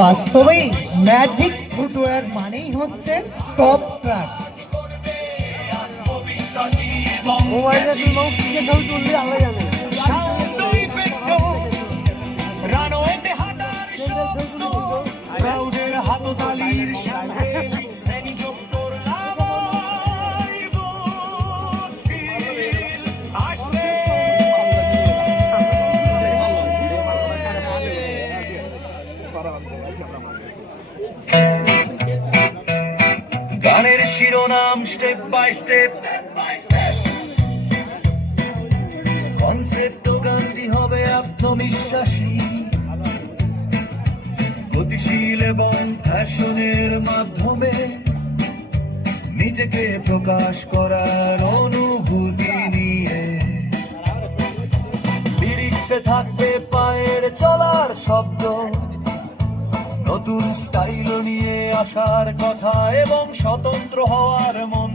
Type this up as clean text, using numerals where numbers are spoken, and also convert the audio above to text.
বাস্তবেই magic footwear মানেই হচ্ছে top truck. মোবাইলে তুই মাউ কি ছবি তুললি আল্লাহ জানে। গানের শিরোনাম স্টেপ বাই স্টেপ, কনসেপ্ট গানটি হবে আত্মবিশ্বাসী, গতিশীল এবং ফ্যাশনের মাধ্যমে নিজেকে প্রকাশ করার অনুভূতি নিয়ে। লিরিক্সে থাকবে পায়ের চলার শব্দ, নতুন স্টাইল নিয়ে আসার কথা এবং স্বতন্ত্র হওয়ার মন।